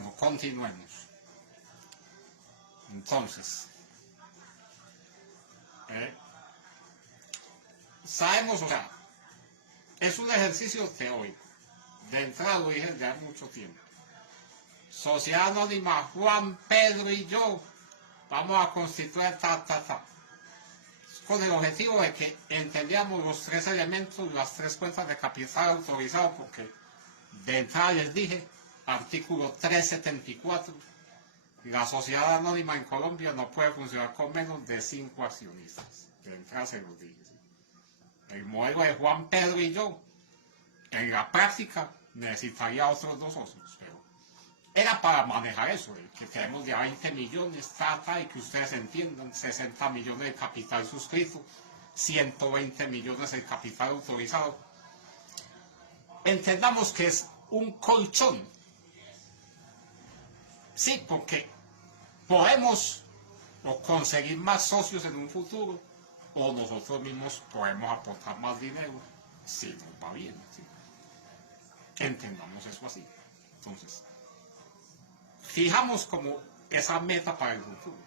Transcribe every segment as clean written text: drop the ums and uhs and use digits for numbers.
Bueno, continuemos. Entonces, sabemos, o sea, es un ejercicio teórico. De entrada lo dije ya hace mucho tiempo. Sociedad Anónima, Juan, Pedro y yo vamos a constituir con el objetivo de que entendíamos los tres elementos, las tres cuentas de capital autorizado, porque de entrada les dije, artículo 374, la sociedad anónima en Colombia no puede funcionar con menos de 5 accionistas. De entrada se los dije. ¿Sí? El modelo de Juan, Pedro y yo, en la práctica, necesitaría otros 2 socios, pero era para manejar eso, que tenemos ya 20 millones, y que ustedes entiendan, 60 millones de capital suscrito, 120 millones de capital autorizado. Entendamos que es un colchón. Sí, porque podemos o conseguir más socios en un futuro, o nosotros mismos podemos aportar más dinero, si nos va bien. ¿Sí? Entendamos eso así. Entonces, fijamos como esa meta para el futuro,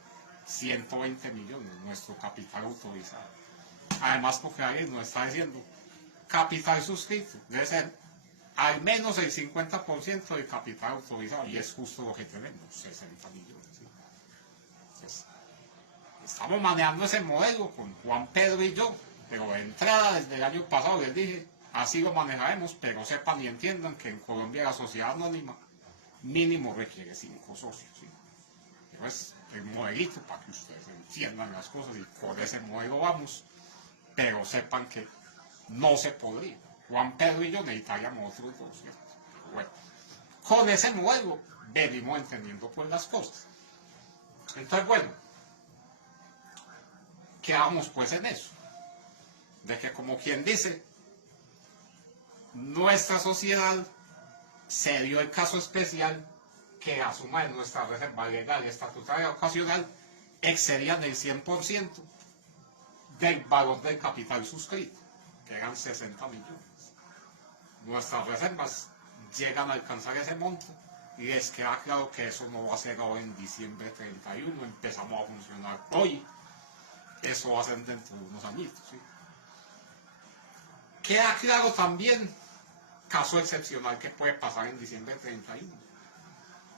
120 millones, nuestro capital autorizado. Además, porque alguien nos está diciendo, capital suscrito, debe ser al menos el 50% del capital autorizado, y es justo lo que tenemos, 60 millones. ¿Sí? Entonces, estamos manejando ese modelo con Juan Pedro y yo, pero de entrada, desde el año pasado les dije, así lo manejaremos, pero sepan y entiendan que en Colombia la sociedad anónima mínimo requiere 5 socios. ¿Sí? Pero es el modelito para que ustedes entiendan las cosas y con ese modelo vamos, pero sepan que no se podría. Juan Pedro y yo necesitaríamos otros 2, ¿cierto? Pero bueno, con ese modelo venimos entendiendo pues las cosas. Entonces, bueno, quedamos pues en eso, de que como quien dice, nuestra sociedad se dio el caso especial que la suma de nuestra reserva legal y estatutaria ocasional excedían el 100% del valor del capital suscrito, que eran 60 millones. Nuestras reservas llegan a alcanzar ese monto y les queda claro que eso no va a ser ahora en diciembre 31, empezamos a funcionar hoy, eso va a ser dentro de unos añitos. ¿Sí? Queda claro también, caso excepcional que puede pasar en diciembre 31.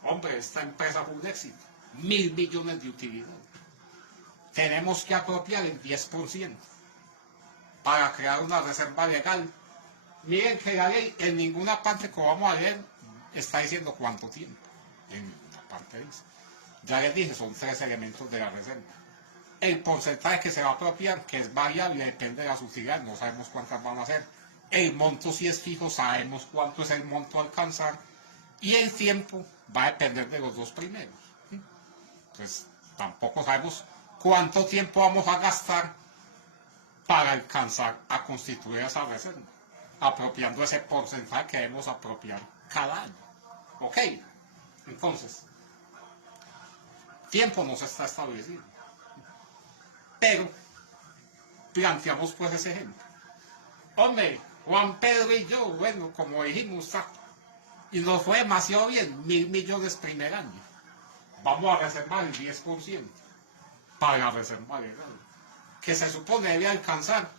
Hombre, esta empresa fue un éxito, 1.000 millones de utilidad. Tenemos que apropiar el 10% para crear una reserva legal. Miren que la ley en ninguna parte que vamos a leer está diciendo cuánto tiempo. En ninguna parte dice. Ya les dije, son 3 elementos de la reserva. El porcentaje que se va a apropiar, que es variable, depende de las utilidades, no sabemos cuántas van a ser. El monto si es fijo, sabemos cuánto es el monto a alcanzar. Y el tiempo va a depender de los 2 primeros. ¿Sí? Entonces, tampoco sabemos cuánto tiempo vamos a gastar para alcanzar a constituir esa reserva, apropiando ese porcentaje que debemos apropiar cada año. ¿Ok? Entonces, tiempo no se está establecido. Pero, planteamos pues ese ejemplo. Hombre, Juan Pedro y yo, bueno, como dijimos, y nos fue demasiado bien, 1.000 millones primer año. Vamos a reservar el 10% para la reserva legal, que se supone debe alcanzar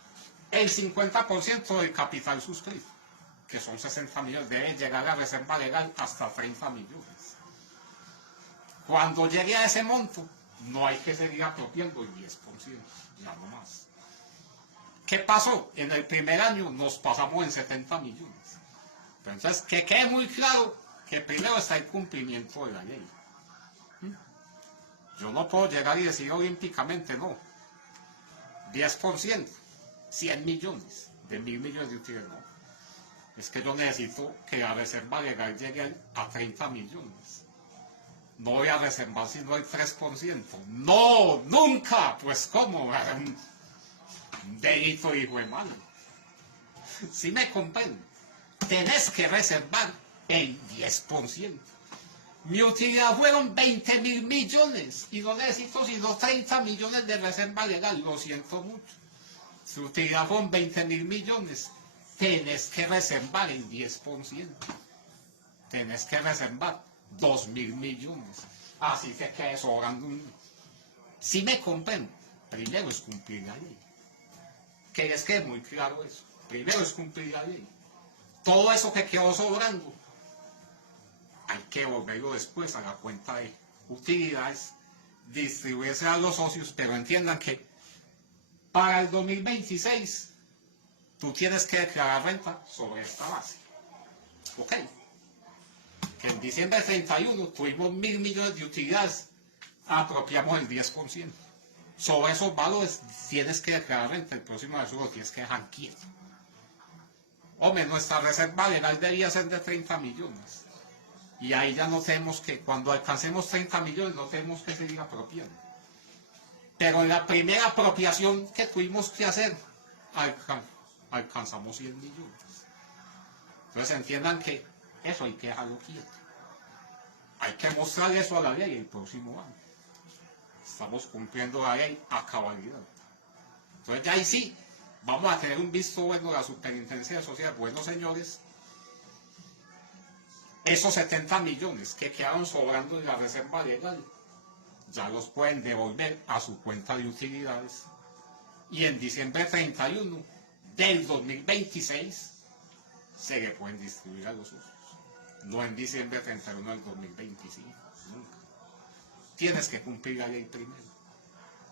el 50% del capital suscrito, que son 60 millones, debe llegar a la reserva legal hasta 30 millones. Cuando llegue a ese monto, no hay que seguir apropiando el 10%, ya no más. ¿Qué pasó? En el primer año nos pasamos en 70 millones. Pero entonces, que quede muy claro que primero está el cumplimiento de la ley. Yo no puedo llegar y decir olímpicamente, no. 10%, 100 millones, de 1.000 millones de utilidad, no. Es que yo necesito que la reserva legal llegue a 30 millones. No voy a reservar sino el 3%. No, nunca. Pues ¿cómo? Un delito, hijo de mano. Si me comprende, tenés que reservar el 10%. Mi utilidad fueron 20.000 millones y no necesito sino 30 millones de reserva legal. Lo siento mucho. Su utilidad fueron 20.000 millones. Tenés que reservar el 10%. Tenés que reservar 2.000 millones. Así que sobrando un... Si me comprendo, primero es cumplir la ley. Que es que es muy claro eso. Primero es cumplir la ley. Todo eso que quedó sobrando, hay que volverlo después a la cuenta de utilidades, distribuirse a los socios, pero entiendan que para el 2026 tú tienes que declarar renta sobre esta base. ¿Ok? Que en diciembre 31 tuvimos 1.000 millones de utilidades, apropiamos el 10%. Sobre esos valores tienes que declarar renta, el próximo año lo tienes que dejar quieto. Hombre, nuestra reserva legal debía ser de 30 millones. Y ahí ya no tenemos que, cuando alcancemos 30 millones, no tenemos que seguir apropiando. Pero en la primera apropiación que tuvimos que hacer, alcanzamos 100 millones. Entonces entiendan que eso hay que dejarlo quieto. Hay que mostrar eso a la ley el próximo año. Estamos cumpliendo la ley a cabalidad. Entonces ya ahí sí, vamos a tener un visto bueno de la Superintendencia de Sociedades. Bueno, señores, esos 70 millones que quedaron sobrando en la reserva legal, ya los pueden devolver a su cuenta de utilidades. Y en diciembre 31 del 2026 se le pueden distribuir a los socios. No en diciembre 31 del 2025, nunca. Tienes que cumplir la ley primero.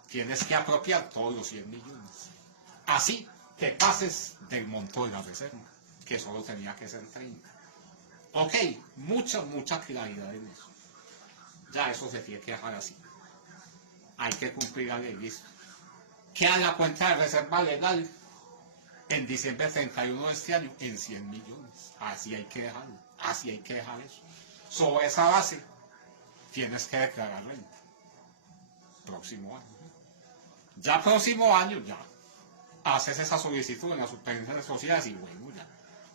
Tienes que apropiar todos los 100 millones. Así te pases del monto de la reserva, que solo tenía que ser 30. Ok, mucha claridad en eso. Ya eso se tiene que dejar así. Hay que cumplir la ley, listo. Queda la cuenta de reserva legal en diciembre 31 de este año en 100 millones. Así hay que dejarlo. Así hay que dejar eso. Sobre esa base tienes que declarar renta. Próximo año. Ya próximo año ya haces esa solicitud en la Superintendencia de Sociedades y bueno, ya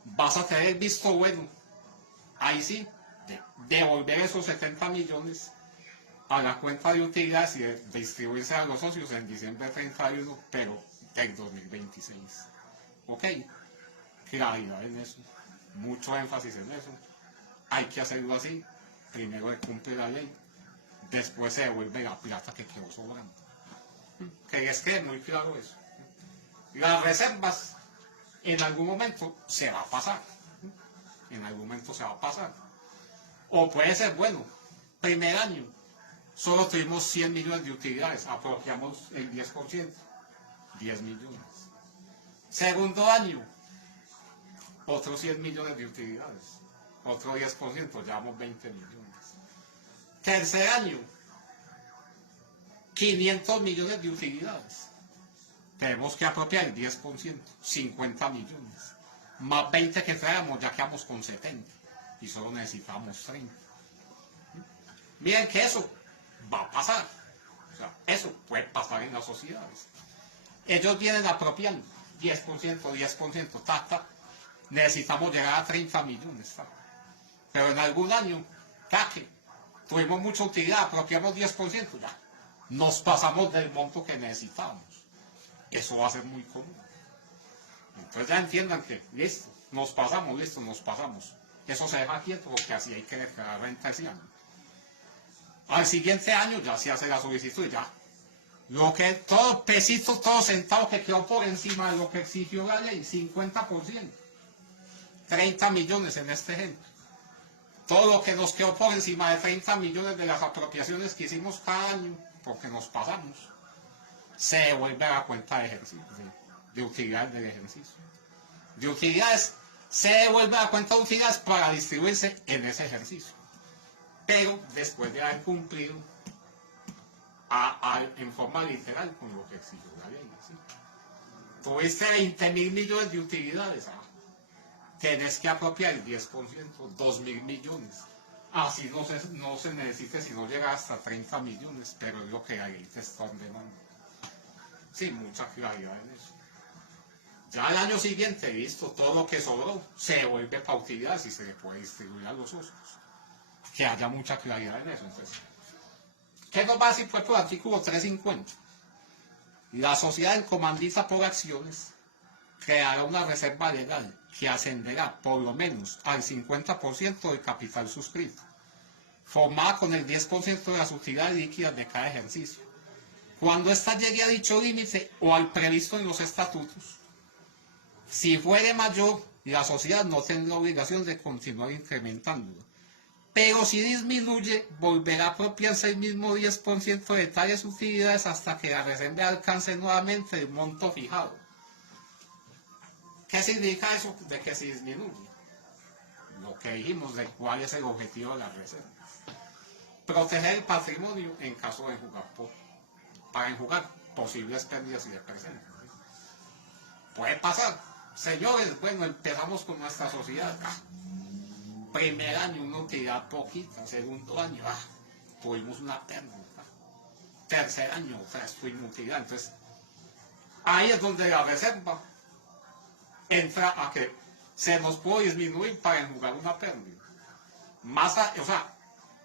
vas a tener visto bueno. Ahí sí, devolver esos 70 millones a la cuenta de utilidades y distribuirse a los socios en diciembre 31, pero del 2026. ¿Ok? Claridad en eso. Mucho énfasis en eso. Hay que hacerlo así. Primero se cumple la ley. Después se devuelve la plata que quedó sobrando. Que es que es muy claro eso. Las reservas en algún momento se va a pasar. En algún momento se va a pasar. O puede ser, bueno, primer año solo tuvimos 100 millones de utilidades, apropiamos el 10%, 10 millones. Segundo año, otros 100 millones de utilidades, otro 10%, llevamos 20 millones. Tercer año, 500 millones de utilidades. Tenemos que apropiar el 10%, 50 millones. Más 20 que traemos, ya quedamos con 70. Y solo necesitamos 30. Miren que eso va a pasar. O sea, eso puede pasar en las sociedades. Ellos vienen apropiando 10%, 10%, ta. Necesitamos llegar a 30 millones. Ta. Pero en algún año, que tuvimos mucha utilidad, apropiamos 10%, ya. Nos pasamos del monto que necesitamos. Eso va a ser muy común. Entonces ya entiendan que, listo, nos pasamos, listo, nos pasamos. Eso se deja quieto porque así hay que declarar renta ese año. Al siguiente año ya se hace la solicitud y ya. Lo que, todo pesito, todo centavo que quedó por encima de lo que exigió la ley, 50%. 30 millones en este ejemplo. Todo lo que nos quedó por encima de 30 millones de las apropiaciones que hicimos cada año, porque nos pasamos, se devuelve a la cuenta de ejercicio, de utilidades del ejercicio. De utilidades, se devuelve a la cuenta de utilidades para distribuirse en ese ejercicio. Pero después de haber cumplido en forma literal con lo que exigió la ley. ¿Sí? Tuviste 20.000 millones de utilidades. Tenés que apropiar el 10%, 2.000 millones. Así no se necesita si no llega hasta 30 millones, pero es lo que la ley te está ordenando. Sí, mucha claridad en eso. Ya al año siguiente, listo, todo lo que sobró se devuelve para utilidades y se le puede distribuir a los socios. Que haya mucha claridad en eso. Entonces, ¿qué nos va a decir pues por el artículo 350? La sociedad encomandita por acciones creará una reserva legal que ascenderá por lo menos al 50% del capital suscrito, formada con el 10% de las utilidades líquidas de cada ejercicio, cuando ésta llegue a dicho límite o al previsto en los estatutos. Si fuere mayor, la sociedad no tendrá obligación de continuar incrementándolo. Pero si disminuye, volverá a apropiarse el mismo 10% de tales utilidades hasta que la reserva alcance nuevamente el monto fijado. ¿Qué significa eso de que se disminuye? Lo que dijimos de cuál es el objetivo de la reserva. Proteger el patrimonio en caso de para enjugar posibles pérdidas y depresiones. Puede pasar. Señores, bueno, empezamos con nuestra sociedad. Primer año una utilidad poquita, segundo año, tuvimos una pérdida. Tercer año, tuvimos utilidad. Entonces, ahí es donde la reserva entra a que se nos puede disminuir para enjugar una pérdida. O sea,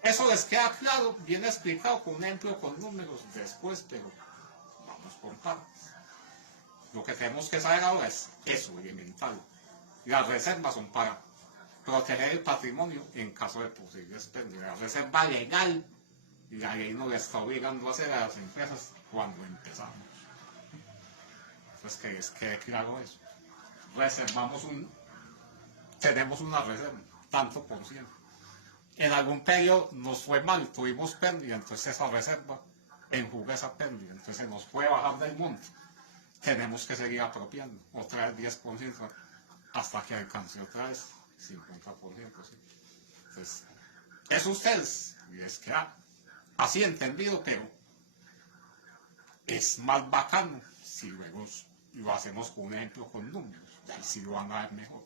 eso les queda claro, bien explicado con un ejemplo con números después, pero vamos por partes. Lo que tenemos que saber ahora es eso, elemental. Las reservas son para proteger el patrimonio en caso de posibles pérdidas. La reserva legal, la ley no le está obligando a hacer a las empresas cuando empezamos. Entonces que les quede claro eso. Tenemos una reserva, tanto por ciento. En algún periodo nos fue mal, tuvimos pérdida, entonces esa reserva enjuga esa pérdida, entonces se nos puede bajar del monto. Tenemos que seguir apropiando, otra vez 10%, hasta que alcance otra vez 50%. ¿Sí? Entonces, eso ustedes les queda así entendido, pero es más bacano si luego lo hacemos con un ejemplo con números, y si lo van a ver mejor.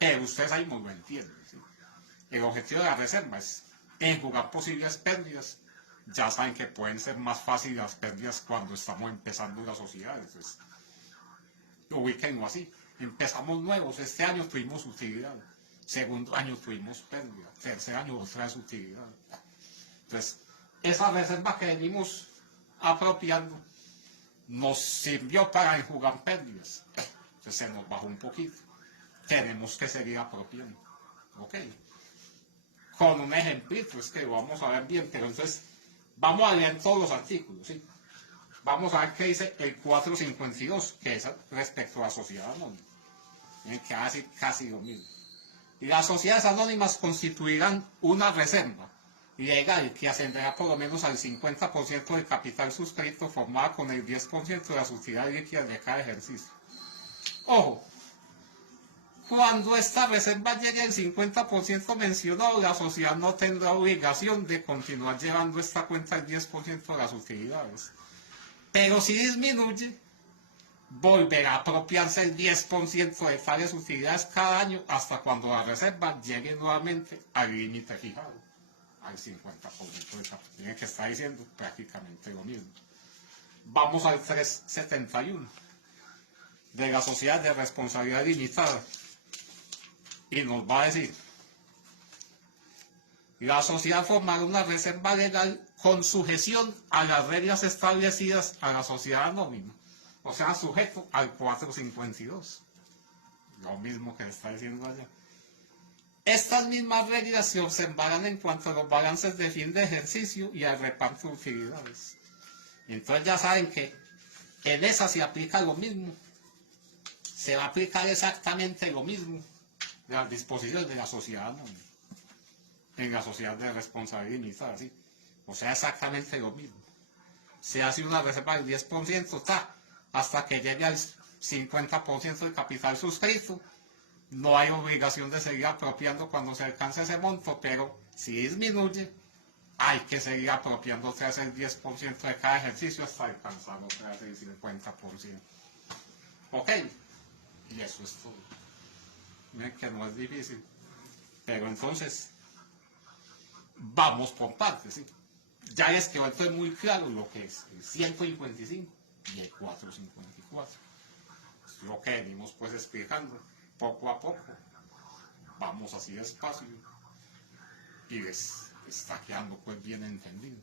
Pero ustedes ahí no lo entienden. ¿Sí? El objetivo de la reserva es enjugar posibles pérdidas. Ya saben que pueden ser más fáciles las pérdidas cuando estamos empezando las sociedades. Entonces, ubíquenlo así. Empezamos nuevos. Este año tuvimos utilidad. Segundo año tuvimos pérdida. Tercer año otra vez utilidad. Entonces, esa reserva que venimos apropiando nos sirvió para enjugar pérdidas. Entonces se nos bajó un poquito. Tenemos que seguir apropiando. ¿Ok? Con un ejemplito, es que lo vamos a ver bien, pero entonces vamos a leer todos los artículos, ¿sí? Vamos a ver qué dice el 452, que es respecto a la sociedad anónima. Miren que casi lo mismo. Y las sociedades anónimas constituirán una reserva legal que ascenderá por lo menos al 50% del capital suscrito, formada con el 10% de las utilidades líquidas de cada ejercicio. Ojo, cuando esta reserva llegue al 50% mencionado, la sociedad no tendrá obligación de continuar llevando esta cuenta al 10% de las utilidades. Pero si disminuye, volverá a apropiarse el 10% de tales utilidades cada año hasta cuando la reserva llegue nuevamente al límite fijado, al 50% de capital. Tiene que estar diciendo prácticamente lo mismo. Vamos al 371 de la sociedad de responsabilidad limitada. Y nos va a decir, la sociedad formará una reserva legal con sujeción a las reglas establecidas a la sociedad anónima, o sea, sujeto al 452. Lo mismo que está diciendo allá. Estas mismas reglas se observarán en cuanto a los balances de fin de ejercicio y al reparto de utilidades. Entonces ya saben que en esa se aplica lo mismo. Se va a aplicar exactamente lo mismo de las disposiciones de la sociedad anónima, en la sociedad de responsabilidad limitada, ¿sí? O sea, exactamente lo mismo. Se hace una reserva del 10%, hasta que llegue al 50% del capital suscrito. No hay obligación de seguir apropiando cuando se alcance ese monto, pero si disminuye, hay que seguir apropiando otra vez el 10% de cada ejercicio hasta alcanzar otra vez el 50%. ¿Ok? Y eso es todo. Miren que no es difícil. Pero entonces, vamos por partes, ¿sí? Ya les quedó entonces muy claro lo que es el 155 y el 454. Es lo que venimos pues explicando poco a poco. Vamos así despacio y les está quedando pues bien entendido.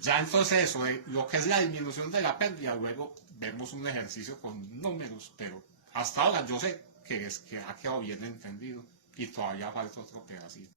Ya entonces eso, lo que es la disminución de la pérdida, luego vemos un ejercicio con números, pero hasta ahora yo sé que les ha quedado bien entendido y todavía falta otro pedacito.